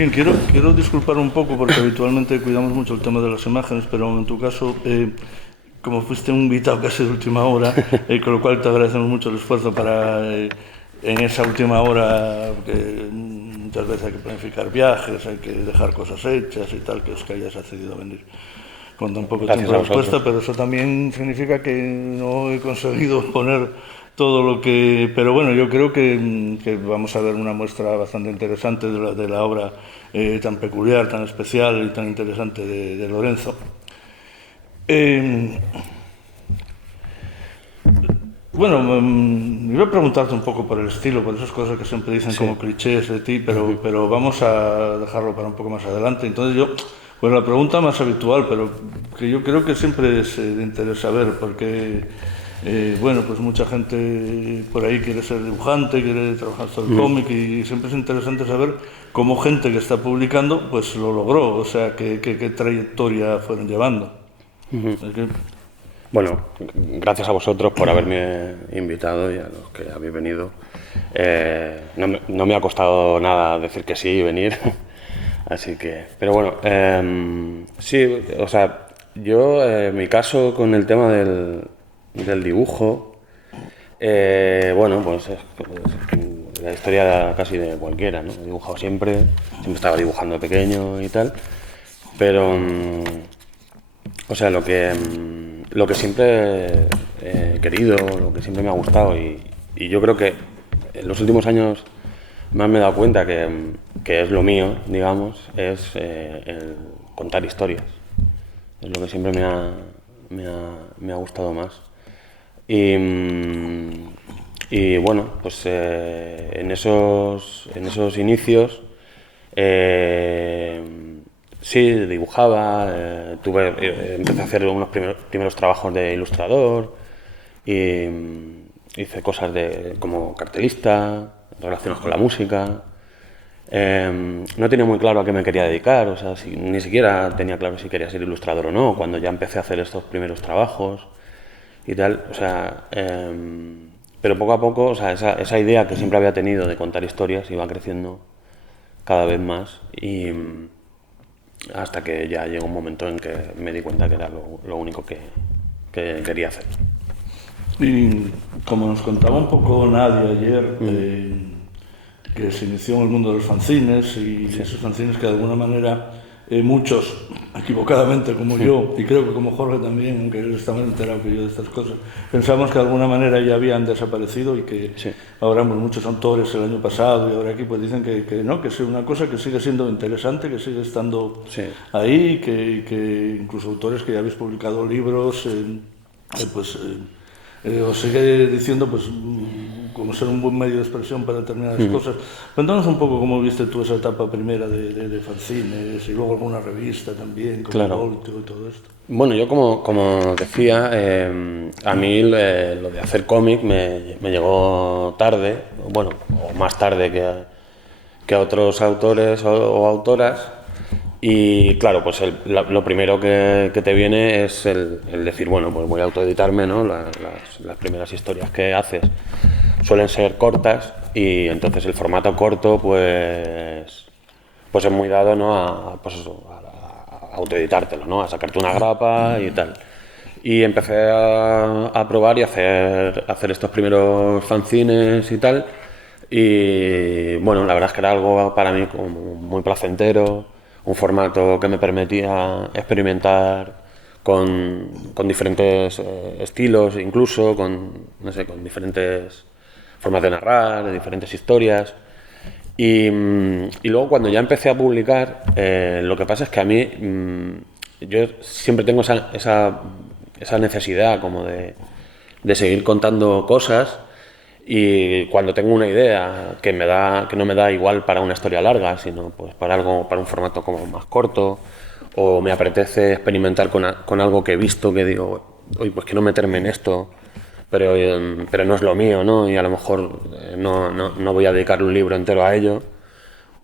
Bien, quiero disculpar un poco porque habitualmente cuidamos mucho el tema de las imágenes, pero en tu caso, como fuiste un invitado casi de última hora, con lo cual te agradecemos mucho el esfuerzo para, en esa última hora, que muchas veces hay que planificar viajes, hay que dejar cosas hechas y tal, que es que hayas accedido a venir con tan poco tiempo de respuesta, pero eso también significa que no he conseguido poner todo lo que... Pero bueno, yo creo que vamos a ver una muestra bastante interesante de la obra tan peculiar, tan especial y tan interesante de Lorenzo. Bueno, iba a preguntarte un poco por el estilo, por esas cosas que siempre dicen como clichés de ti, pero vamos a dejarlo para un poco más adelante. Entonces pues la pregunta más habitual, pero que yo creo que siempre es de interés saber, porque, bueno, pues mucha gente por ahí quiere ser dibujante, quiere trabajar sobre el cómic, y siempre es interesante saber cómo gente que está publicando, pues lo logró, o sea, qué trayectoria fueron llevando. Bueno, gracias a vosotros por haberme invitado y a los que habéis venido. No me ha costado nada decir que sí y venir, así que... Pero bueno, sí, o sea, yo en mi caso con el tema del dibujo, bueno, pues es la historia casi de cualquiera, ¿no? He dibujado siempre estaba dibujando de pequeño y tal, pero... O sea, lo que siempre he querido, lo que siempre me ha gustado y yo creo que en los últimos años más me he dado cuenta que es lo mío, digamos, es el contar historias. Es lo que siempre me ha gustado más. Y bueno, pues en esos inicios sí, dibujaba, empecé a hacer unos primeros trabajos de ilustrador y hice cosas como cartelista, relacionadas con la música. No tenía muy claro a qué me quería dedicar, o sea, ni siquiera tenía claro si quería ser ilustrador o no, cuando ya empecé a hacer estos primeros trabajos y tal, o sea, pero poco a poco, o sea, esa idea que siempre había tenido de contar historias iba creciendo cada vez más y hasta que ya llegó un momento en que me di cuenta que era lo único que quería hacer. Y como nos contaba un poco Nadia ayer, que se inició en el mundo de los fanzines y esos fanzines que de alguna manera muchos, equivocadamente como yo, y creo que como Jorge también, aunque él está más enterado que yo de estas cosas, pensamos que de alguna manera ya habían desaparecido y que ahora muchos autores el año pasado y ahora aquí pues dicen que no, que es una cosa que sigue siendo interesante, que sigue estando ahí, que incluso autores que ya habéis publicado libros, os sigue diciendo pues como ser un buen medio de expresión para determinadas cosas. Cuéntanos un poco cómo viste tú esa etapa primera de fanzines y luego alguna revista también, como Voltio y todo esto. Bueno, yo como decía, a mí lo de hacer cómic me llegó tarde, bueno, o más tarde que a otros autores o autoras. Y claro, pues lo primero que te viene es el decir, bueno, pues voy a autoeditarme, ¿no? Las primeras historias que haces suelen ser cortas y entonces el formato corto pues es muy dado, ¿no? a autoeditártelo, ¿no? A sacarte una grapa y tal. Y empecé a probar y a hacer estos primeros fanzines y tal. Y bueno, la verdad es que era algo para mí como muy placentero. Un formato que me permitía experimentar con diferentes estilos, incluso con diferentes formas de narrar, de diferentes historias. Y luego cuando ya empecé a publicar, lo que pasa es que a mí, yo siempre tengo esa necesidad como de seguir contando cosas. Y cuando tengo una idea que no me da igual para una historia larga, sino pues para un formato como más corto, o me apetece experimentar con algo que he visto, que digo, oye, pues quiero meterme en esto, pero no es lo mío, ¿no? Y a lo mejor no voy a dedicar un libro entero a ello,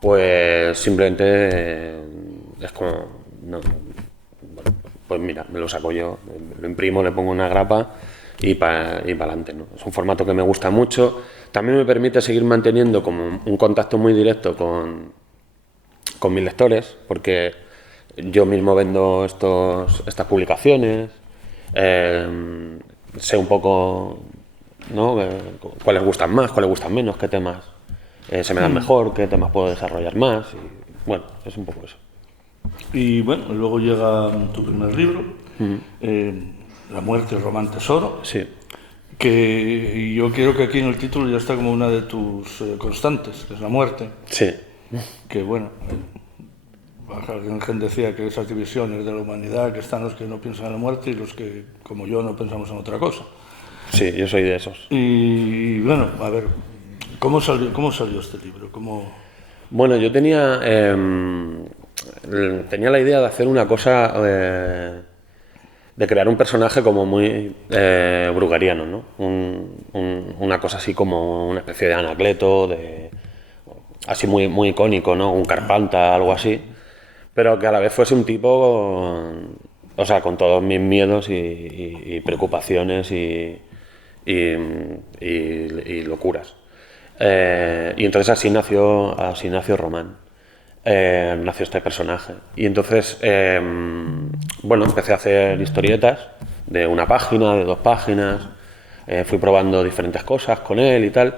pues simplemente es como, no, bueno, pues mira, me lo saco yo, lo imprimo, le pongo una grapa y para adelante, ¿no? Es un formato que me gusta mucho. También me permite seguir manteniendo como un contacto muy directo con con mis lectores, porque yo mismo vendo estas publicaciones, sé un poco, ¿no? Cuáles gustan más, cuáles gustan menos, qué temas se me dan mejor, qué temas puedo desarrollar más. Y, bueno, es un poco eso. Y bueno, luego llega tu primer libro, La muerte, Román, tesoro. Sí. Que yo creo que aquí en el título ya está como una de tus constantes, que es la muerte. Sí. Que bueno, alguien decía que esas divisiones de la humanidad, que están los que no piensan en la muerte y los que, como yo, no pensamos en otra cosa. Sí, yo soy de esos. Y bueno, a ver, ¿cómo salió este libro? Bueno, yo tenía la idea de hacer una cosa, de crear un personaje como muy brugueriano, ¿no? Una cosa así como una especie de Anacleto, así muy, muy icónico, ¿no? Un Carpanta, algo así, pero que a la vez fuese un tipo, o sea, con todos mis miedos y preocupaciones y locuras. Y entonces así nació Román. Nació este personaje. Y entonces, bueno, empecé a hacer historietas de una página, de 2 páginas. Fui probando diferentes cosas con él y tal.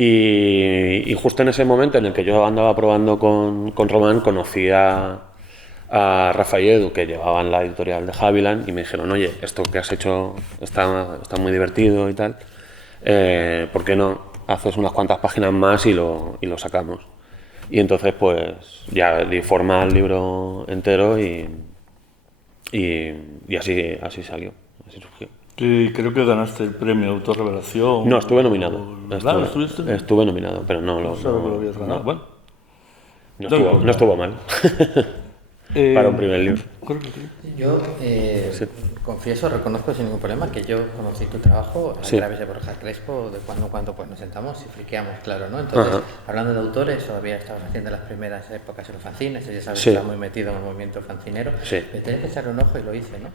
Y justo en ese momento en el que yo andaba probando con Román, conocí a Rafa y Edu, que llevaban la editorial de Haviland, y me dijeron, oye, esto que has hecho está muy divertido y tal. ¿Por qué no haces unas cuantas páginas más y lo sacamos? Y entonces pues ya di forma al libro entero y así salió, así surgió. Y creo que ganaste el premio Autorrevelación. No, estuve nominado. ¿Verdad? ¿Estuviste? Estuve nominado, pero no lo... No sabía que lo habías ganado. No, Bueno. no estuvo mal. Para un primer libro. Yo confieso, reconozco sin ningún problema que yo conocí tu trabajo a través de Borja Crespo, de cuando en cuando pues nos sentamos y friqueamos, claro, ¿no? Entonces, hablando de autores, todavía estabas haciendo las primeras épocas en los fanzines, ya sabes que estás muy metido en el movimiento fancinero, me tenés que echarle un ojo y lo hice, ¿no?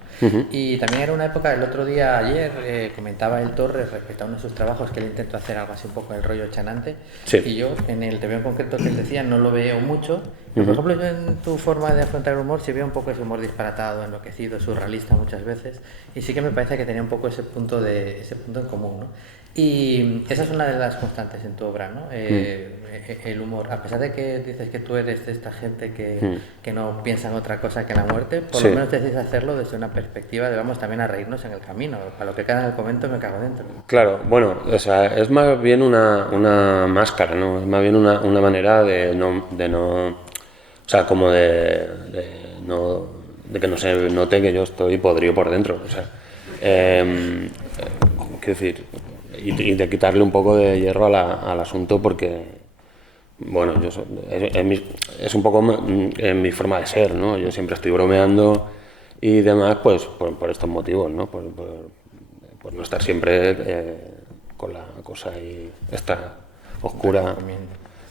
Y también era una época, el otro día, ayer, comentaba el Torres respecto a uno de sus trabajos que él intentó hacer algo así un poco el rollo chanante, y yo en el TV en concreto que él decía no lo veo mucho. Por ejemplo, yo en tu forma de afrontar el humor sí veo un poco ese humor disparatado, enloquecido, surrealista muchas veces, y sí que me parece que tenía un poco ese punto en común, ¿no? Y esa es una de las constantes en tu obra, ¿no? El humor, a pesar de que dices que tú eres de esta gente que no piensa en otra cosa que la muerte, por lo menos decides hacerlo desde una perspectiva de vamos también a reírnos en el camino, para lo que queda en el comento me cago dentro. Claro, bueno, o sea, es más bien una máscara, ¿no? Es más bien una manera de no o sea, como de que no se note que yo estoy podrido por dentro, o sea, quiero decir, y de quitarle un poco de hierro al asunto porque, bueno, es un poco en mi forma de ser, ¿no? Yo siempre estoy bromeando y demás, pues por estos motivos, ¿no? Por no estar siempre con la cosa ahí esta oscura.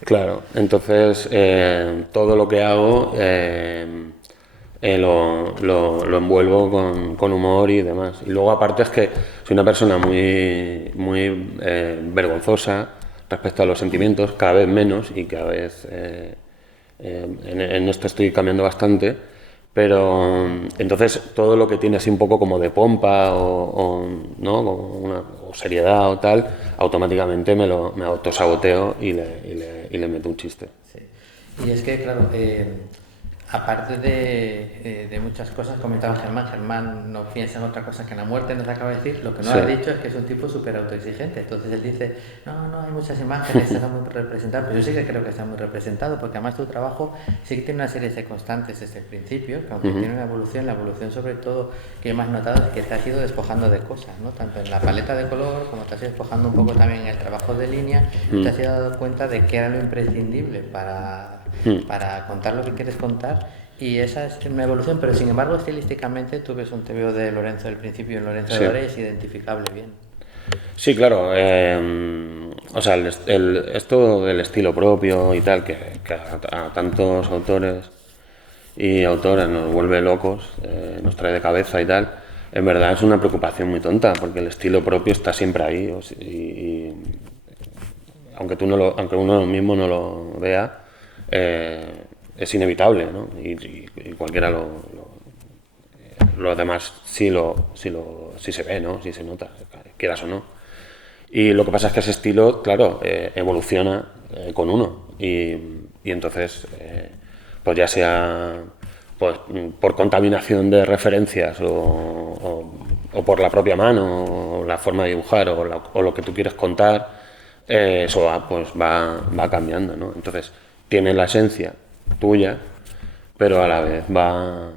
Claro, entonces todo lo que hago lo envuelvo con humor y demás. Y luego aparte es que soy una persona muy vergonzosa respecto a los sentimientos, cada vez menos y cada vez en esto estoy cambiando bastante, pero entonces todo lo que tiene así un poco como de pompa ¿no? o seriedad o tal, automáticamente me autosaboteo y le meto un chiste. Sí. Y es que, claro, aparte de muchas cosas, comentaba Germán no piensa en otra cosa que en la muerte, nos acaba de decir, lo que no ha dicho es que es un tipo súper autoexigente, entonces él dice, no, hay muchas imágenes, están muy representadas, pero yo sí que creo que está muy representado, porque además tu trabajo sí que tiene una serie de constantes desde el principio, que aunque tiene una evolución, la evolución sobre todo que yo más he notado es que te has ido despojando de cosas, ¿no? Tanto en la paleta de color, como te has ido despojando un poco también en el trabajo de línea, te has ido dando cuenta de que era lo imprescindible para contar lo que quieres contar, y esa es una evolución, pero sin embargo estilísticamente tú ves un TVO de Lorenzo del principio y Lorenzo de ahora es identificable bien. Sí, claro, o sea, esto del estilo propio y tal, que a tantos autores y autoras nos vuelve locos, nos trae de cabeza y tal, en verdad es una preocupación muy tonta, porque el estilo propio está siempre ahí, y aunque uno mismo no lo vea, es inevitable, ¿no? Y cualquiera los demás sí se ve, ¿no? Sí se nota, quieras o no. Y lo que pasa es que ese estilo, claro, evoluciona con uno. Y entonces, pues ya sea pues, por contaminación de referencias o por la propia mano, o la forma de dibujar, o lo que tú quieres contar, eso va cambiando, ¿no? Entonces, tiene la esencia tuya, pero a la vez va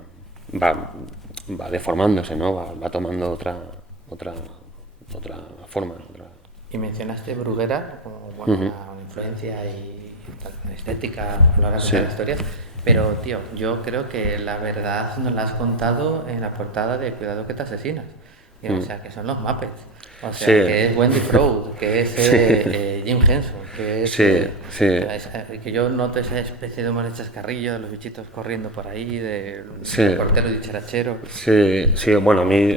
deformándose, ¿no? Va tomando otra forma. Y mencionaste Bruguera como una influencia y estética a la hora de contar historias, pero tío, yo creo que la verdad nos la has contado en la portada de Cuidado que te asesinas. O sea, que son los Muppets. O sea, que es Wendy Froud, que es Jim Henson, que es... que yo noto esa especie de humor de chascarrillo, de los bichitos corriendo por ahí, del portero dicharachero. Sí, bueno, a mí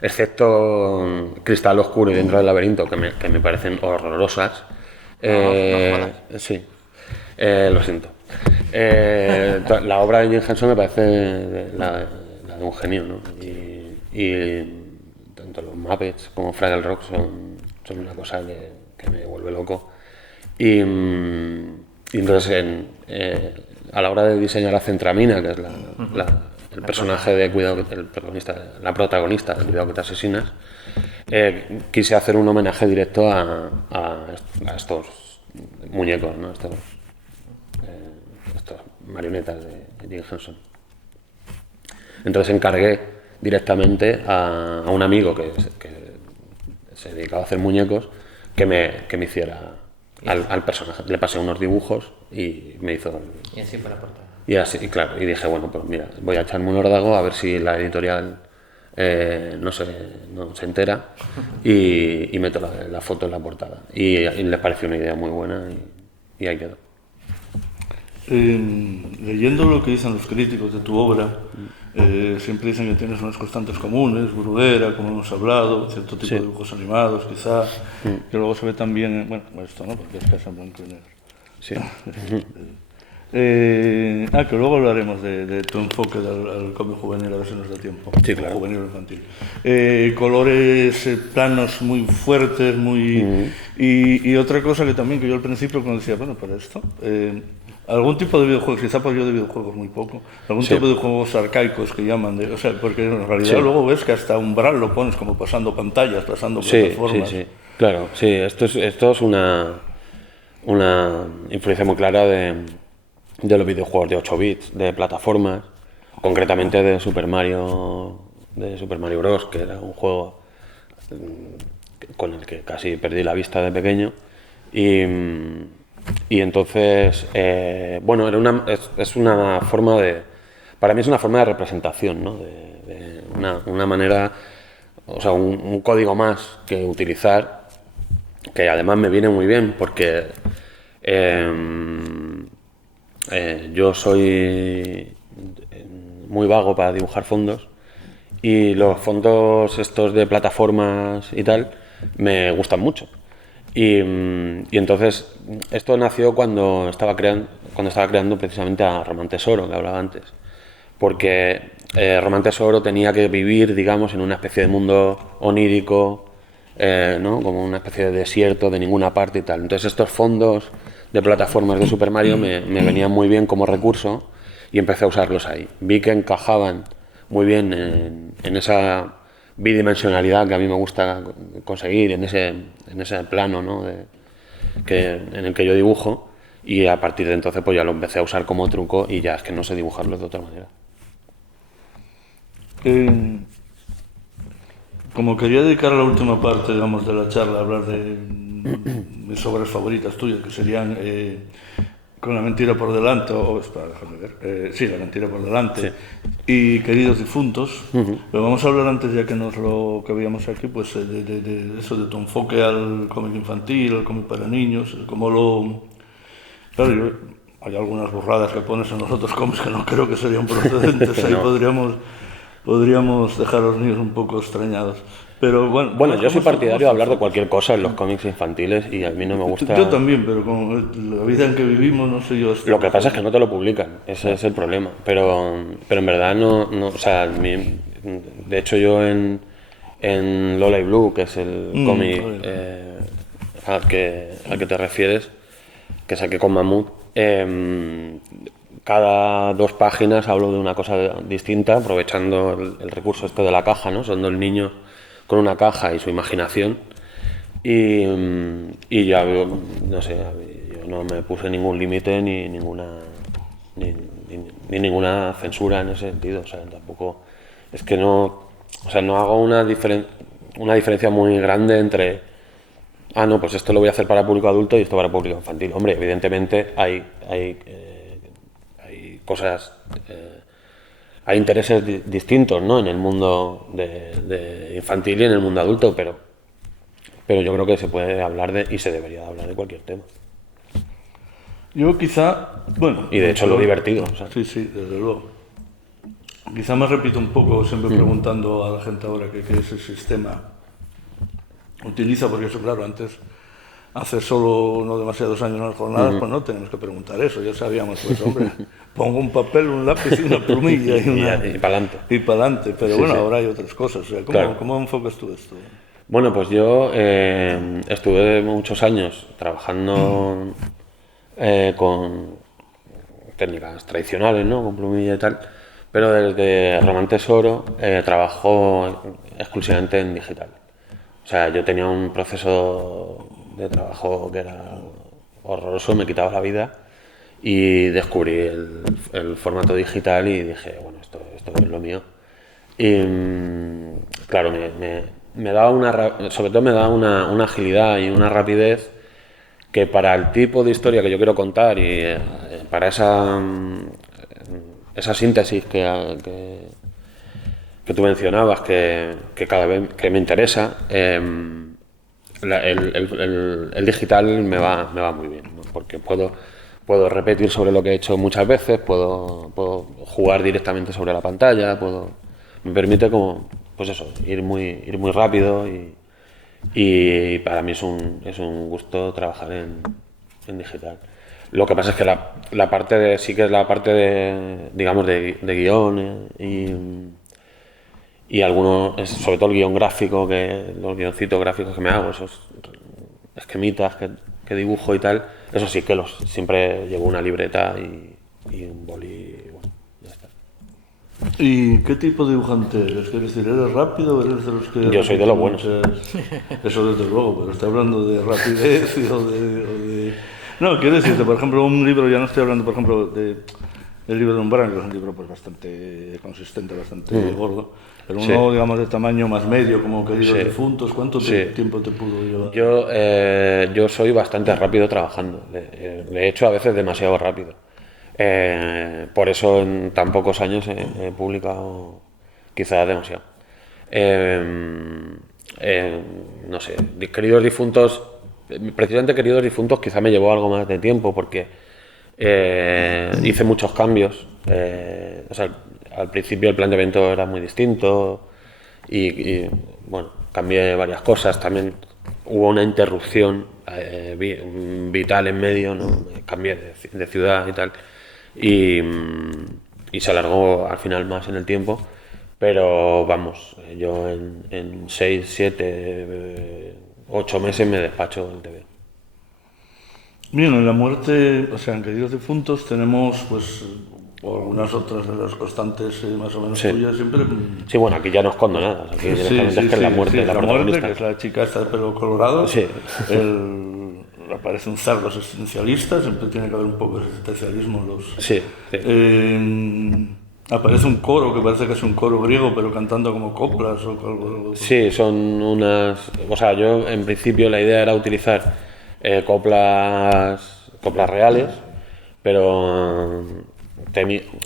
excepto Cristal Oscuro y Dentro del Laberinto, que me parecen horrorosas. No sí, lo siento. La obra de Jim Henson me parece la de un genio, ¿no? Y tanto los Muppets como Fraggle Rock son una cosa que me vuelve loco. Y entonces a la hora de diseñar a Centramina, que es el personaje de Cuidado, la protagonista de Cuidado que te asesinas, quise hacer un homenaje directo a estos muñecos, ¿no? Estos marionetas de Jim Henson. Entonces encargué directamente a un amigo que se dedicaba a hacer muñecos que me hiciera al personaje. Le pasé unos dibujos y me hizo... Y así fue la portada. Y dije, bueno, pues mira, voy a echarme un órdago a ver si la editorial no se entera y meto la foto en la portada. Y les pareció una idea muy buena y ahí quedó. Leyendo lo que dicen los críticos de tu obra, siempre dicen que tienes unas constantes comunes, Bruguera, como hemos hablado, cierto tipo de dibujos animados, quizá, que luego se ve también, bueno, esto, ¿no? Porque es casi en blanco y negro. Sí. Que luego hablaremos de tu enfoque al cómic juvenil, a ver si nos da tiempo. Sí, claro. Juvenil o infantil. Colores planos muy fuertes, y otra cosa que también, que yo al principio cuando decía, bueno, para esto... algún tipo de videojuegos, quizá pues yo de videojuegos muy poco, algún tipo de juegos arcaicos que llaman, o sea, porque en realidad luego ves que hasta Umbral lo pones como pasando pantallas, pasando plataformas. Sí, claro, sí, esto es una influencia muy clara de los videojuegos de 8 bits, de plataformas, concretamente de Super Mario Bros, que era un juego con el que casi perdí la vista de pequeño y entonces, bueno, es una forma para mí es una forma de representación, ¿no? De una manera, o sea, un código más que utilizar, que además me viene muy bien porque yo soy muy vago para dibujar fondos y los fondos estos de plataformas y tal me gustan mucho. Y entonces esto nació cuando estaba creando precisamente a Román Tesoro, que hablaba antes, porque Román Tesoro tenía que vivir, digamos, en una especie de mundo onírico, ¿no? Como una especie de desierto de ninguna parte y tal. Entonces estos fondos de plataformas de Super Mario me venían muy bien como recurso y empecé a usarlos ahí. Vi que encajaban muy bien en esa bidimensionalidad que a mí me gusta conseguir, en ese plano, ¿no? En el que yo dibujo, y a partir de entonces pues ya lo empecé a usar como truco y ya es que no sé dibujarlo de otra manera. Como quería dedicar la última parte, digamos, de la charla a hablar de mis obras favoritas tuyas, que serían Con la mentira por delante, espera, déjame ver, sí, La mentira por delante, y Queridos difuntos. Pero vamos a hablar antes, ya que que veíamos aquí, pues de eso, de tu enfoque al cómic infantil, al cómic para niños, cómo Claro, hay algunas burradas que pones en los otros cómics que no creo que serían procedentes, ahí podríamos dejar a los niños un poco extrañados. Pero bueno, Bueno, yo soy partidario de hablar de cualquier cosa en los cómics infantiles y a mí no me gusta... Yo también, pero con la vida en que vivimos, no sé yo... Lo que pasa es que no te lo publican, ese es el problema. Pero en verdad no o sea, de hecho yo en Lola y Blue, que es el cómic al que te refieres, que saqué con Mamut, cada 2 páginas hablo de una cosa distinta, aprovechando el recurso este de la caja, ¿no? Son 2 niños con una caja y su imaginación. Y ya, no sé, yo no me puse ningún límite ni ninguna censura en ese sentido. O sea, tampoco es que no, o sea, no hago una diferencia muy grande entre no, pues esto lo voy a hacer para público adulto y esto para público infantil. Hombre, evidentemente hay cosas, hay intereses distintos, ¿no? En el mundo de infantil y en el mundo adulto, pero yo creo que se puede hablar y se debería hablar de cualquier tema. Yo quizá, bueno... Y de hecho lo divertido. O sea. Sí, desde luego. Quizá me repito un poco, siempre preguntando a la gente ahora qué ese sistema utiliza, porque eso, claro, antes, hace solo no demasiados años en las jornadas, pues no tenemos que preguntar eso, ya sabíamos, pues hombre, pongo un papel, un lápiz y una plumilla y para adelante. Y para adelante, pero bueno, sí. Ahora hay otras cosas. O sea, ¿cómo enfocas tú esto? Bueno, pues yo estuve muchos años trabajando con técnicas tradicionales, ¿no? Con plumilla y tal, pero desde Román Tesoro trabajo exclusivamente en digital. O sea, yo tenía un proceso de trabajo que era horroroso, me quitaba la vida y descubrí el formato digital y dije, bueno, esto es lo mío. Y claro, me daba sobre todo me daba una agilidad y una rapidez que para el tipo de historia que yo quiero contar y para esa síntesis que tú mencionabas, que cada vez que me interesa, el digital me va muy bien, ¿no? Porque puedo repetir sobre lo que he hecho muchas veces, puedo jugar directamente sobre la pantalla, me permite como, pues eso, ir muy rápido y para mí es un gusto trabajar en digital. Lo que pasa es que la parte de digamos de guión y algunos, sobre todo el guión gráfico, los guioncitos gráficos que me hago, esos esquemitas que dibujo y tal, eso sí que siempre llevo una libreta y un boli. ¿Y qué tipo de dibujante eres? ¿Eres decir, eres rápido o eres de los que...? Yo soy de los buenos. Eso desde luego, pero estoy hablando de rapidez o de... No, quiero decirte, por ejemplo, un libro, ya no estoy hablando, por ejemplo, del libro de Umbral, que es un libro pues bastante consistente, bastante gordo, pero uno, digamos, de tamaño más medio, como Queridos Difuntos, ¿cuánto tiempo te pudo llevar? Yo soy bastante rápido trabajando, de hecho a veces demasiado rápido. Por eso en tan pocos años he publicado quizás demasiado. No sé, Queridos Difuntos, precisamente Queridos Difuntos quizá me llevó algo más de tiempo porque hice muchos cambios. O sea, al principio el planteamiento era muy distinto y bueno, cambié varias cosas. También hubo una interrupción vital en medio, ¿no? Cambié de ciudad y tal. Y se alargó al final más en el tiempo, pero vamos, yo en 6, 7, 8 meses me despacho el TV. Bien, en la muerte, o sea, en Queridos Difuntos tenemos pues algunas otras de las constantes más o menos tuyas siempre. Sí, bueno, aquí ya no escondo nada, aquí directamente es que es la muerte, la protagonista. Que es la chica esta de pelo colorado. Sí. Aparece un cerdo existencialista, siempre tiene que haber un poco de existencialismo en los... Sí. Aparece un coro que parece que es un coro griego, pero cantando como coplas o algo. Sí, son unas... O sea, yo en principio la idea era utilizar coplas reales, pero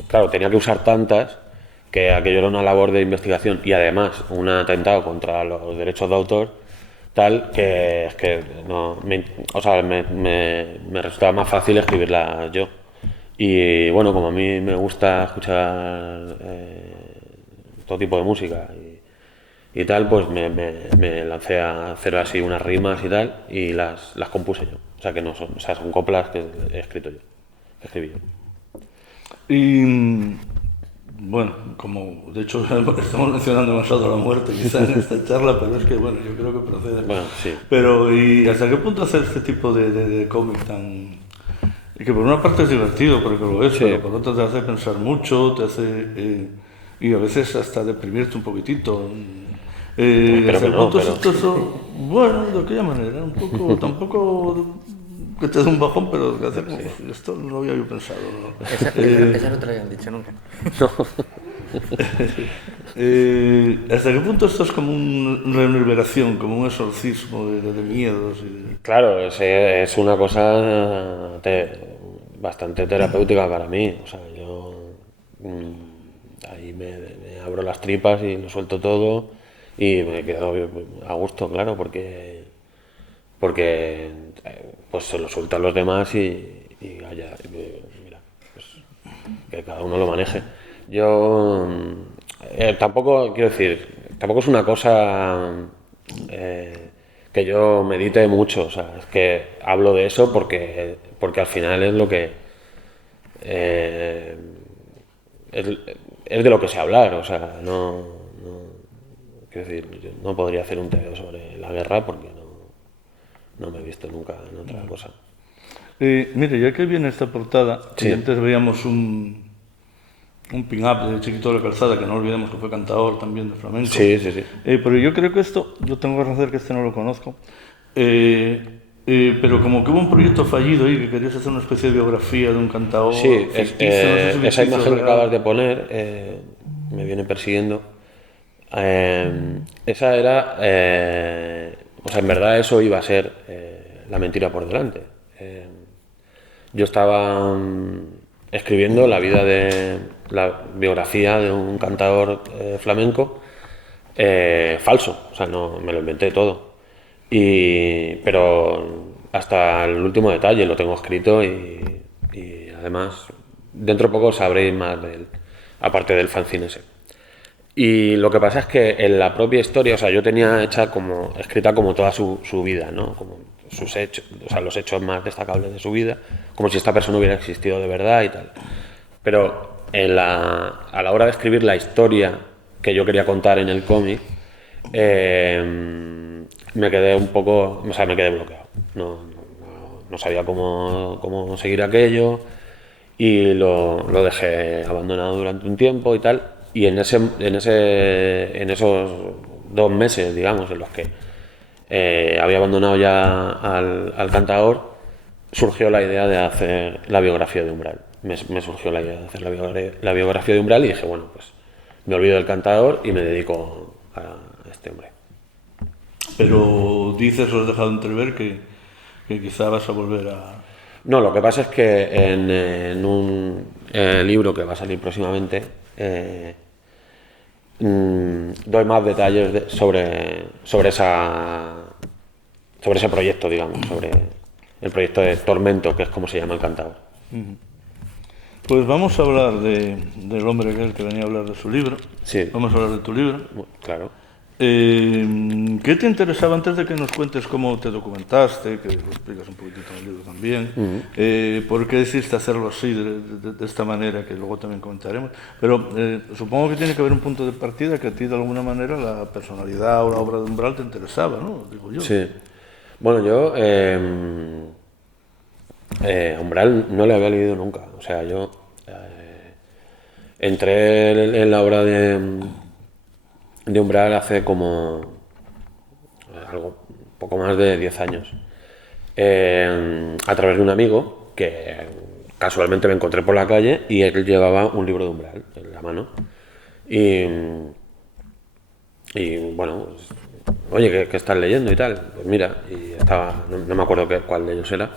claro, tenía que usar tantas que aquello era una labor de investigación y además un atentado contra los derechos de autor, tal que es que no, me resultaba más fácil escribirla yo. Y bueno, como a mí me gusta escuchar todo tipo de música y tal, pues me lancé a hacer así unas rimas y tal, y las compuse yo. O sea, que no son, o sea, son coplas que he escrito yo, que escribí yo. Y bueno, como de hecho estamos mencionando demasiado la muerte quizá en esta charla, pero es que bueno, yo creo que procede. Bueno, sí. Pero ¿y hasta qué punto hacer este tipo de cómic tan... Y que por una parte es divertido, porque lo es, Sí. pero por otra te hace pensar mucho, te hace... y a veces hasta deprimirte un poquitito. Pero ¿Hasta que qué no, punto pero- es esto? Bueno, de aquella manera, un poco, tampoco que te dé un bajón, pero que hace como, esto no lo había yo pensado. ¿no? Esa no te lo habían dicho nunca. ¿Hasta qué punto esto es como una liberación, como un exorcismo de miedos? Claro, es una cosa bastante terapéutica para mí. O sea, yo ahí me abro las tripas y lo suelto todo y me quedo a gusto, claro, porque pues se lo suelto a los demás y vaya, mira, pues, que cada uno lo maneje. Yo tampoco, quiero decir, tampoco es una cosa que yo medite mucho, o sea, es que hablo de eso porque al final es lo que eh, es de lo que sé hablar, o sea, quiero decir, yo no podría hacer un TVO sobre la guerra porque no me he visto nunca en otra cosa. Mire, ya que viene esta portada, Sí. y antes veíamos un pin-up de Chiquito de la Calzada, que no olvidemos que fue cantador también de flamenco. Sí, sí, sí. Pero yo creo que esto, yo tengo que reconocer que este no lo conozco, pero como que hubo un proyecto fallido ahí, que querías hacer una especie de biografía de un cantador Sí, ficticio, no sé si esa ficticio imagen que real. acabas de poner me viene persiguiendo. Esa era, o sea, en verdad eso iba a ser la mentira por delante. Yo estaba escribiendo la biografía de un cantador flamenco falso, o sea, no me lo inventé todo. Pero hasta el último detalle lo tengo escrito y además dentro de poco sabréis más de él, aparte del fanzine ese. Y lo que pasa es que en la propia historia, o sea, yo tenía escrita como toda su vida, ¿no? Como sus hechos, o sea, los hechos más destacables de su vida, como si esta persona hubiera existido de verdad y tal. Pero a la hora de escribir la historia que yo quería contar en el cómic, me quedé un poco, o sea, me quedé bloqueado. No sabía cómo seguir aquello y lo dejé abandonado durante un tiempo y tal. Y en esos 2 meses, digamos, en los que había abandonado ya al cantador, surgió la idea de hacer la biografía de Umbral. Me surgió la idea de hacer la biografía de Umbral y dije, bueno, pues me olvido del cantador y me dedico a este hombre. Pero dices o has dejado entrever que quizá vas a volver a... No, lo que pasa es que en un libro que va a salir próximamente doy más detalles sobre ese proyecto, digamos, sobre el proyecto de Tormento, que es como se llama el cantador. Pues vamos a hablar del hombre aquel que venía a hablar de su libro. Sí. Vamos a hablar de tu libro. Claro. ¿Qué te interesaba antes de que nos cuentes cómo te documentaste, que lo explicas un poquitito en el libro también? ¿Por qué decidiste hacerlo así, de esta manera, que luego también comentaremos? Pero supongo que tiene que haber un punto de partida que a ti de alguna manera la personalidad o la obra de Umbral te interesaba, ¿no? Digo yo. Sí. Bueno, yo a Umbral no le había leído nunca. O sea, yo entré en la obra de Umbral hace como algo, poco más de 10 años. A través de un amigo que casualmente me encontré por la calle y él llevaba un libro de Umbral en la mano. Y bueno, pues, oye, ¿qué estás leyendo y tal? Pues mira, y estaba, no me acuerdo cuál de ellos era.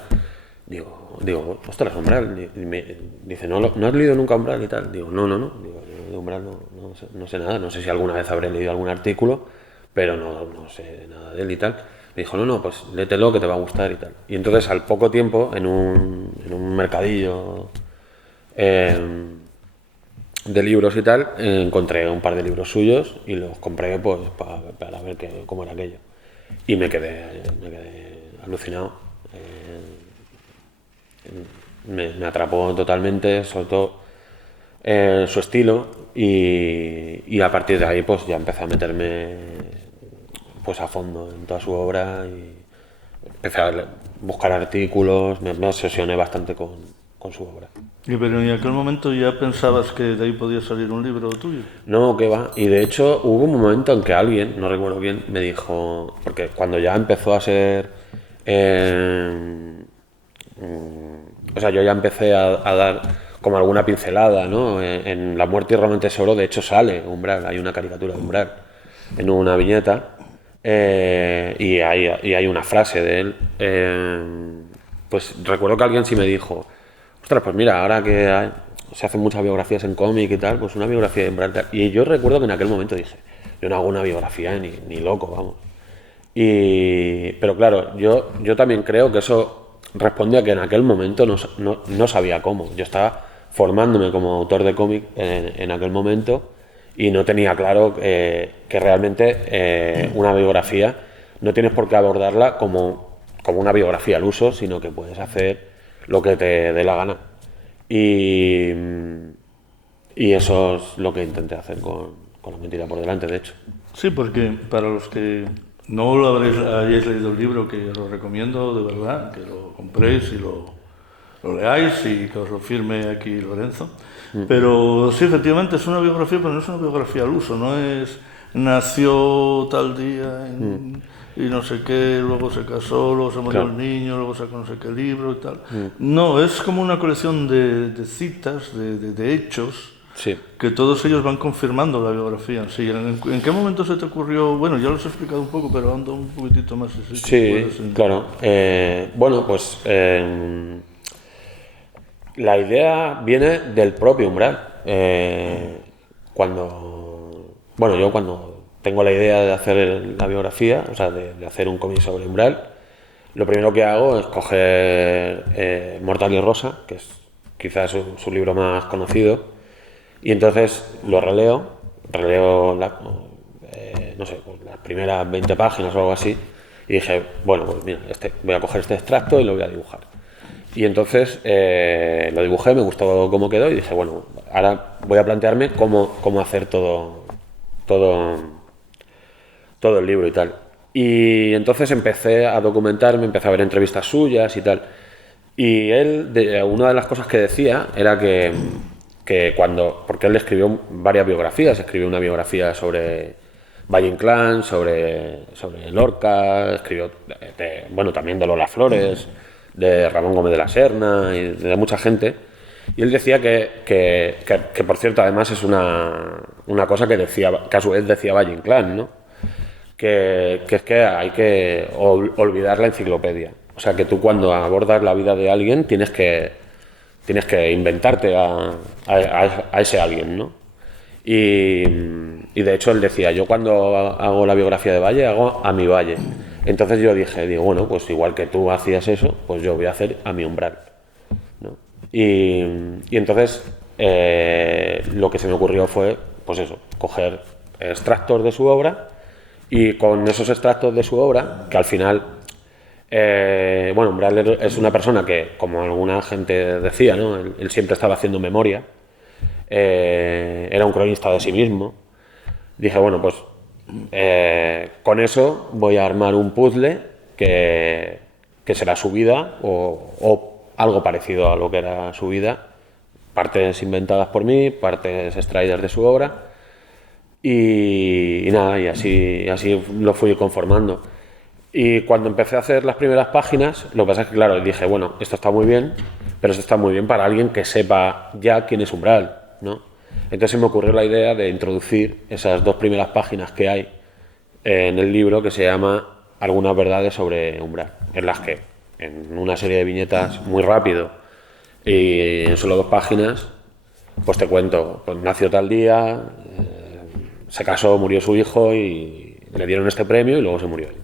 Digo, ostras, Umbral. Y me dice, ¿no has leído nunca Umbral y tal? Digo, no. Digo, yo de Umbral no sé nada. No sé si alguna vez habré leído algún artículo, pero no sé nada de él y tal. Me dijo, no, pues léetelo que te va a gustar y tal. Y entonces al poco tiempo, en un mercadillo de libros y tal, encontré un par de libros suyos y los compré pues para ver cómo era aquello. Y me quedé alucinado. Me atrapó totalmente, sobre todo su estilo, y a partir de ahí pues ya empecé a meterme pues a fondo en toda su obra y empecé a buscar artículos, me obsesioné bastante con su obra. Pero en aquel momento ya pensabas que de ahí podía salir un libro tuyo. No, qué va. Y de hecho hubo un momento en que alguien, no recuerdo quién, me dijo, porque cuando ya empezó a ser, o sea, yo ya empecé a dar como alguna pincelada, ¿no? En La muerte y Roma Tesoro, de hecho sale Umbral, hay una caricatura de Umbral en una viñeta, y hay una frase de él. Pues recuerdo que alguien sí me dijo, ostras, pues mira, ahora que se hacen muchas biografías en cómic y tal, pues una biografía de Umbral. Y yo recuerdo que en aquel momento dije, yo no hago una biografía ni loco, vamos. Pero claro, yo también creo que eso respondía a que en aquel momento no sabía cómo. Yo estaba formándome como autor de cómic en aquel momento y no tenía claro que realmente una biografía no tienes por qué abordarla como una biografía al uso, sino que puedes hacer lo que te dé la gana. Y eso es lo que intenté hacer con La mentira por delante, de hecho. Sí, porque para los que no lo hayáis leído el libro, que os lo recomiendo de verdad, que lo compréis y lo leáis y que os lo firme aquí Lorenzo. Pero sí, efectivamente es una biografía, pero no es una biografía al uso, no es nació tal día y no sé qué, luego se casó, luego se murió el niño, luego sacó no sé qué libro y tal. No, es como una colección de citas, de hechos, Sí. que todos ellos van confirmando la biografía. Sí, ¿en qué momento se te ocurrió? Bueno, ya lo has explicado un poco, pero anda un poquitito más. Sí, claro. Bueno, pues la idea viene del propio Umbral. Yo cuando tengo la idea de hacer la biografía, o sea, de hacer un cómic sobre Umbral, lo primero que hago es coger Mortal y Rosa, que es quizás su libro más conocido, y entonces lo releo no sé, pues las primeras 20 páginas o algo así, y dije, bueno, pues mira, voy a coger este extracto y lo voy a dibujar. Y entonces lo dibujé, me gustó cómo quedó y dije, bueno, ahora voy a plantearme cómo hacer todo el libro y tal. Y entonces empecé a documentarme, empecé a ver entrevistas suyas y tal. Y una de las cosas que decía era que porque él escribió varias biografías, escribió una biografía sobre Valle Inclán, sobre Lorca, escribió también de Lola Flores, de Ramón Gómez de la Serna y de mucha gente. Y él decía que por cierto, además es una cosa que a su vez decía Valle Inclán, ¿no? Que es que hay que olvidar la enciclopedia. O sea, que tú cuando abordas la vida de alguien tienes que inventarte a ese alguien, ¿no? Y de hecho él decía, yo cuando hago la biografía de Valle, hago a mi Valle. Entonces yo digo, bueno, pues igual que tú hacías eso, pues yo voy a hacer a mi Umbral, ¿no? Y entonces lo que se me ocurrió fue, pues eso, coger extractos de su obra y con esos extractos de su obra, que al final... Umbral es una persona que, como alguna gente decía, ¿no? Él siempre estaba haciendo memoria, era un cronista de sí mismo. Dije, bueno, pues con eso voy a armar un puzzle que será su vida o algo parecido a lo que era su vida, partes inventadas por mí, partes extraídas de su obra y nada, y así lo fui conformando. Y cuando empecé a hacer las primeras páginas, lo que pasa es que, claro, dije, bueno, esto está muy bien, pero esto está muy bien para alguien que sepa ya quién es Umbral, ¿no? Entonces me ocurrió la idea de introducir esas dos primeras páginas que hay en el libro, que se llama Algunas verdades sobre Umbral, en las que, en una serie de viñetas muy rápido y en solo 2 páginas, pues te cuento, pues nació tal día, se casó, murió su hijo y le dieron este premio y luego se murió él.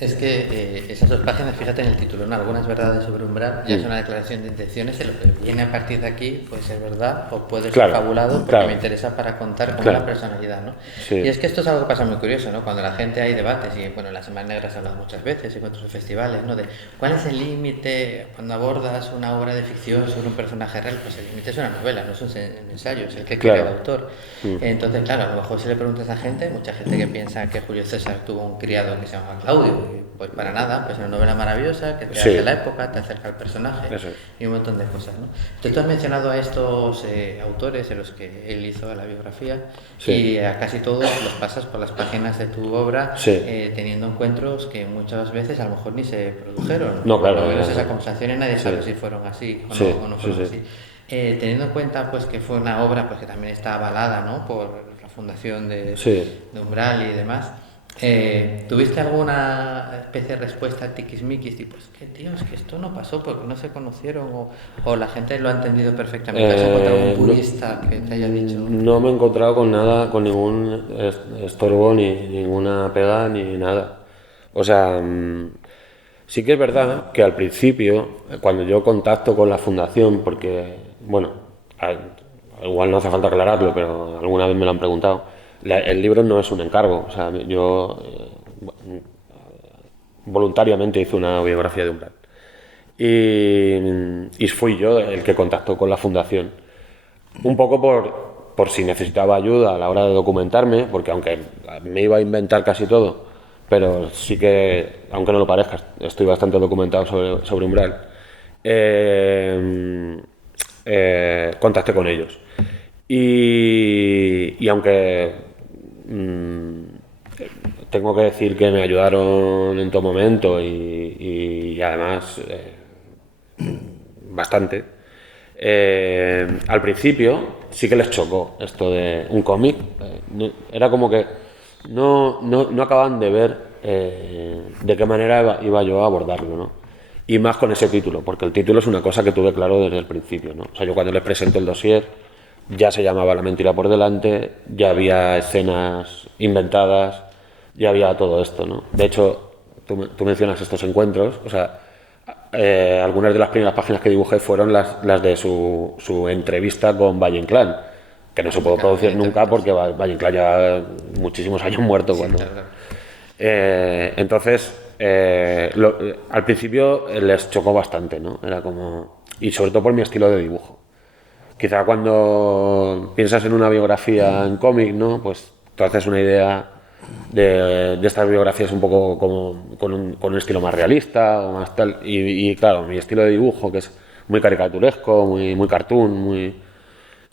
Es que esas dos páginas, fíjate en el título, ¿no? Algunas verdades sobre Umbral, ya es una declaración de intenciones, lo que viene a partir de aquí puede ser verdad o puede ser fabulado, porque me interesa para contar con la personalidad, ¿no? Sí. Y es que esto es algo que pasa muy curioso, ¿no? Cuando la gente hay debates, y bueno, en las Semanas Negras se ha hablado muchas veces, y en otros festivales, ¿no? De cuál es el límite cuando abordas una obra de ficción sobre un personaje real, pues el límite es una novela, no es un ensayo, es el que crea el autor. Entonces, claro, a lo mejor si le preguntas a gente, mucha gente que piensa que Julio César tuvo un criado que se llama Claudio, pues para nada, pues es una novela maravillosa que te hace la época, te acerca al personaje y un montón de cosas, ¿no? Entonces tú has mencionado a estos autores en los que él hizo la biografía y a casi todos los pasas por las páginas de tu obra teniendo encuentros que muchas veces a lo mejor ni se produjeron. No, claro. No esa conversación y nadie sabe si fueron así o no fueron así. Teniendo en cuenta pues que fue una obra pues que también está avalada, ¿no? Por la fundación de Umbral y demás. ¿Tuviste alguna especie de respuesta tiquismiquis tipo, es que tío, es que esto no pasó porque no se conocieron o la gente lo ha entendido perfectamente? ¿Has encontrado un purista que te haya dicho? No me he encontrado con nada, con ningún estorbo, ni ninguna pega, ni nada. O sea, sí que es verdad que al principio, cuando yo contacto con la fundación, porque, bueno, igual no hace falta aclararlo, pero alguna vez me lo han preguntado, el libro no es un encargo, o sea, yo voluntariamente hice una biografía de Umbral y fui yo el que contactó con la fundación, un poco por si necesitaba ayuda a la hora de documentarme, porque aunque me iba a inventar casi todo, pero sí que, aunque no lo parezca, estoy bastante documentado sobre Umbral, contacté con ellos. Y aunque tengo que decir que me ayudaron en todo momento y además bastante, al principio sí que les chocó esto de un cómic. Era como que no acaban de ver de qué manera iba yo a abordarlo, ¿no? Y más con ese título, porque el título es una cosa que tuve claro desde el principio, ¿no? O sea, yo cuando les presento el dossier ya se llamaba La mentira por delante, ya había escenas inventadas, ya había todo esto, ¿no? De hecho, tú mencionas estos encuentros, o sea, algunas de las primeras páginas que dibujé fueron las de su entrevista con Valle Inclán, que no se pudo producir nunca porque Valle Inclán ya muchísimos años muerto cuando... Entonces, al principio les chocó bastante, ¿no? Era como... Y sobre todo por mi estilo de dibujo. Quizá cuando piensas en una biografía en cómic, ¿no? Pues tú haces una idea de estas biografías un poco como con un estilo más realista o más tal. Y claro, mi estilo de dibujo, que es muy caricaturesco, muy cartoon, muy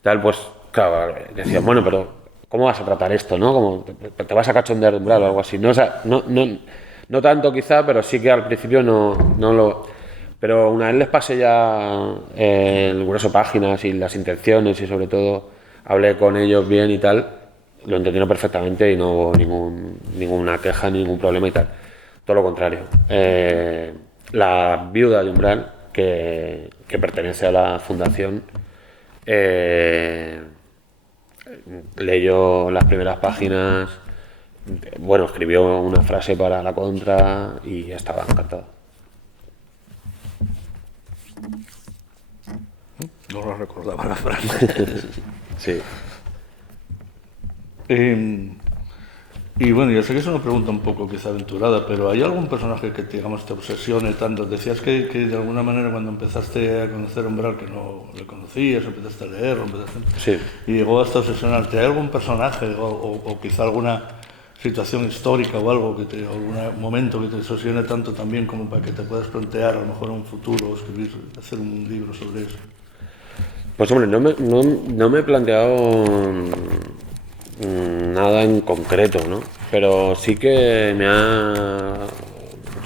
tal, pues claro, decían, bueno, pero ¿cómo vas a tratar esto, no? Como te vas a cachondear de Umbral o algo así. No, o sea, no tanto quizá, pero sí que al principio no lo... Pero una vez les pasé ya el grueso páginas y las intenciones y sobre todo hablé con ellos bien y tal, lo entendieron perfectamente y no hubo ninguna queja, ningún problema y tal. Todo lo contrario. La viuda de Umbral, que pertenece a la fundación, leyó las primeras páginas, bueno, escribió una frase para la contra y estaba encantado. No lo recordaba la frase. Sí. Y bueno, ya sé que es una pregunta un poco quizá aventurada, pero ¿hay algún personaje que, digamos, te obsesione tanto? Decías que de alguna manera cuando empezaste a conocer Umbral, que no le conocías, empezaste a leerlo, y llegó hasta obsesionarte. ¿Hay algún personaje o quizá alguna situación histórica o algo, algún momento que te obsesione tanto también como para que te puedas plantear a lo mejor en un futuro hacer un libro sobre eso? Pues hombre, no me he planteado nada en concreto, ¿no? Pero sí que me ha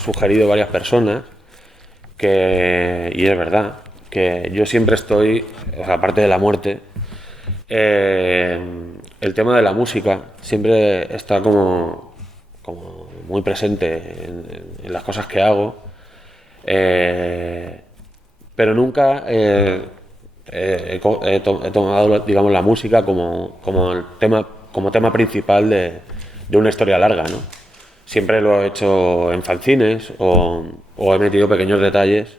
sugerido varias personas y es verdad, que yo siempre estoy, o sea, aparte de la muerte, el tema de la música siempre está como muy presente en las cosas que hago, pero nunca he tomado, digamos, la música como tema principal de una historia larga, ¿no? siempre lo he hecho en fanzines o he metido pequeños detalles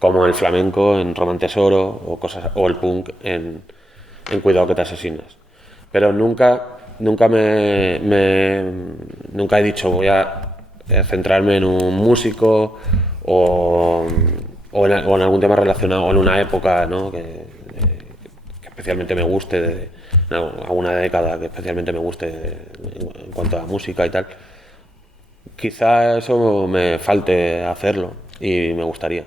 como el flamenco en Roman Tesoro o el punk en Cuidado que te asesinas. Pero nunca he dicho voy a centrarme en un músico o en algún tema relacionado, o en una época, ¿no? que especialmente me guste, en alguna década que especialmente me guste en cuanto a música y tal. Quizá eso me falte hacerlo y me gustaría.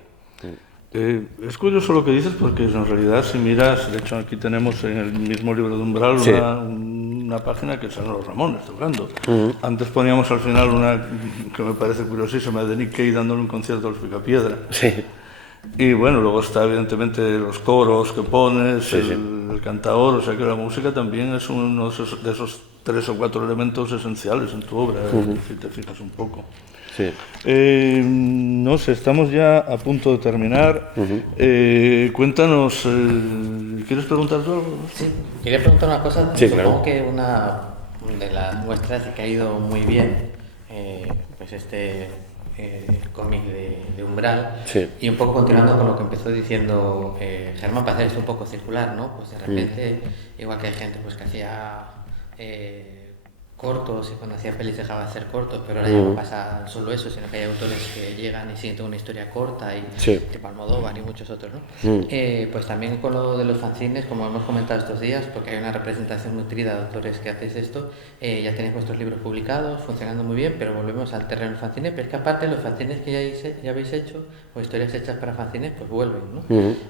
Es curioso lo que dices porque en realidad si miras, de hecho aquí tenemos en el mismo libro de Umbral una página que salen los Ramones tocando. Antes poníamos al final una que me parece curiosísima de Nick Cave dándole un concierto a los Picapiedra. Sí. Y bueno, luego está evidentemente los coros que pones, el cantador, o sea que la música también es uno de esos 3 o 4 elementos esenciales en tu obra, si te fijas un poco. Sí. No sé, estamos ya a punto de terminar. Cuéntanos, ¿quieres preguntar tú algo? Sí, quería preguntar una cosa. Sí, supongo claro. que una de las muestras de que ha ido muy bien, pues cómic de Umbral, Sí. y un poco continuando con lo que empezó diciendo Germán, para hacer esto un poco circular, ¿no? Pues de repente, igual que hay gente pues que hacía cortos y cuando hacía pelis dejaba de hacer cortos, pero ahora ya no pasa solo eso, sino que hay autores que llegan y siguen toda una historia corta y tipo Almodóvar y muchos otros, ¿no? Pues también con lo de los fanzines, como hemos comentado estos días, porque hay una representación nutrida de autores que hacéis esto, ya tenéis vuestros libros publicados, funcionando muy bien, pero volvemos al terreno del fanzine, pero es que aparte los fanzines que ya habéis hecho, o historias hechas para fanzines, pues vuelven, ¿no?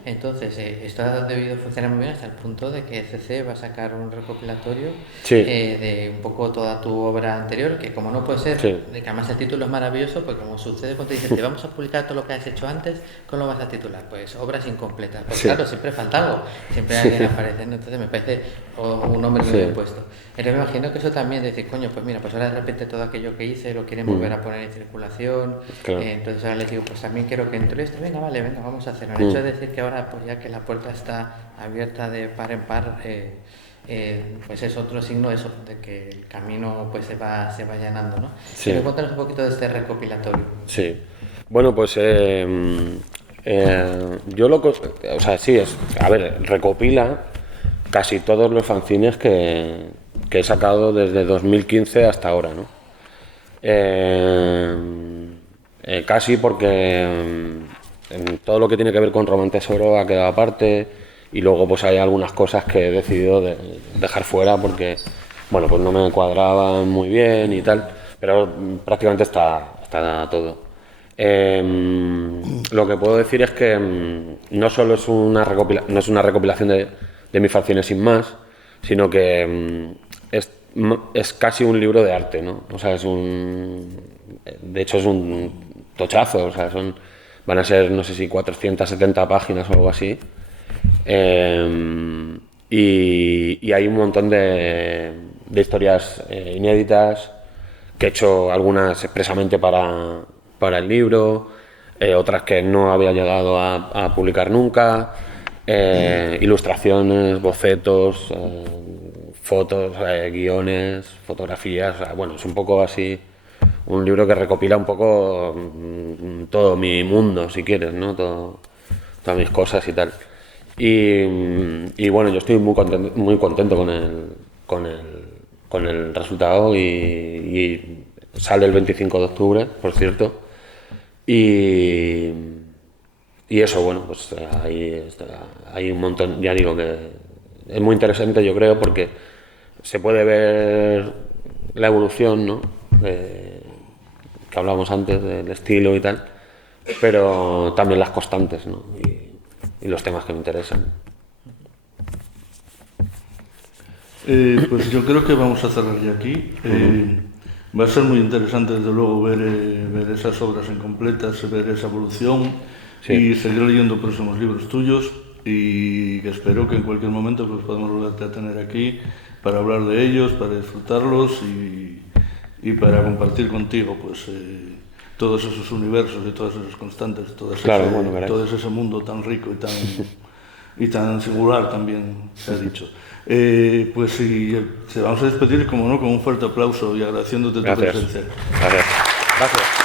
Entonces, esto ha debido funcionar muy bien hasta el punto de que CC va a sacar un recopilatorio de un poco toda tu obra anterior, que como no puede ser, que además el título es maravilloso, porque como sucede cuando te dicen, te vamos a publicar todo lo que has hecho antes, ¿cómo lo vas a titular? Pues obras incompletas, porque claro, siempre falta algo, siempre alguien aparece, ¿no? Entonces me parece un nombre muy bien puesto. Pero me imagino que eso también, decir, coño, pues mira, pues ahora de repente todo aquello que hice lo quieren volver a poner en circulación, entonces ahora les digo, pues también quiero que entre esto, venga, vamos a hacerlo. El hecho de decir que ahora, pues ya que la puerta está abierta de par en par, pues es otro signo eso, de que el camino pues se va llenando, ¿no? Pero cuéntanos un poquito de este recopilatorio. Sí. Bueno, pues recopila casi todos los fanzines que he sacado desde 2015 hasta ahora, ¿no? Casi porque en todo lo que tiene que ver con Roman Tesoro ha quedado aparte. Y luego pues hay algunas cosas que he decidido dejar fuera porque, bueno, pues no me cuadraban muy bien y tal, pero prácticamente está todo. Lo que puedo decir es que no solo es una recopilación de mis fanzines sin más, sino que es casi un libro de arte, ¿no? O sea, de hecho es un tochazo, o sea, van a ser, no sé si 470 páginas o algo así. Y hay un montón de historias inéditas que he hecho, algunas expresamente para el libro, otras que no había llegado a publicar nunca, ilustraciones, bocetos, fotos, guiones, fotografías, o sea, bueno, es un poco así un libro que recopila un poco todo mi mundo, si quieres, ¿no? Todas mis cosas y tal. Y bueno, yo estoy muy contento con el resultado y sale el 25 de octubre, por cierto. Y eso, bueno, pues hay un montón, ya digo que es muy interesante, yo creo, porque se puede ver la evolución, ¿no? Que hablábamos antes del estilo y tal, pero también las constantes, ¿no? Y los temas que me interesan. Pues yo creo que vamos a cerrar ya aquí. Va a ser muy interesante, desde luego, ver esas obras incompletas, ver esa evolución y seguir leyendo próximos libros tuyos, y que espero que en cualquier momento pues podamos volverte a tener aquí para hablar de ellos, para disfrutarlos y para compartir contigo pues todos esos universos y todas esas constantes, todo ese mundo tan rico y y tan singular también se ha dicho. Pues sí, te vamos a despedir, como no, con un fuerte aplauso y agradeciéndote tu presencia. Gracias. Gracias.